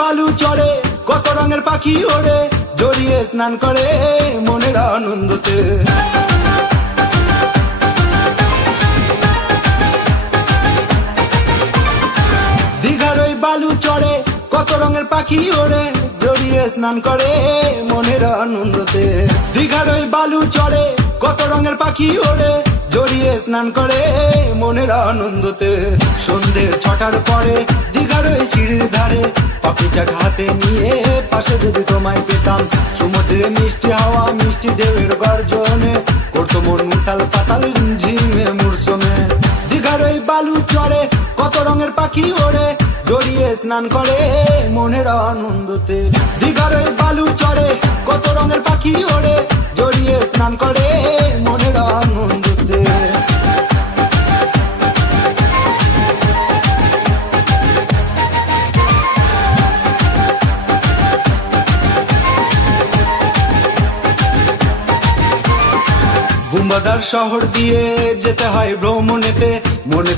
বালু চড়ে কত রঙের পাখি ওড়ে, জড়িয়ে স্নান করে মনের আনন্দতে। দীঘার ওই বালু চড়ে কত রঙের পাখি ওড়ে, জড়িয়ে স্নান করে মনের আনন্দতে। দীঘার ওই বালু চড়ে কত রঙের পাখি ওড়ে, জড়িয়ে স্নান করে মনের আনন্দতে। সন্ধ্যে 6টার পরে দীঘার ওই সিঁড়ির ধারে পাখি চাট হাতে নিয়ে পাশে যদি তোমায় পেতাম, সমুদ্রে মিষ্টি হাওয়া মিষ্টি ঢেউয়ের গর্জনে করতো মন উথাল পাতাল ঝিমে মূর্ছনে। দীঘার ওই বালু চড়ে কত রঙের পাখি ওড়ে, জড়িয়ে স্নান করে মনের আনন্দতে। দীঘার ওই বালু চড়ে কত রঙের পাখি ওড়ে, জড়িয়ে স্নান করে মনের আনন্দতে। বুম্বাদার শহর দিয়ে যেতে হয় ভ্রমণেতে, মনে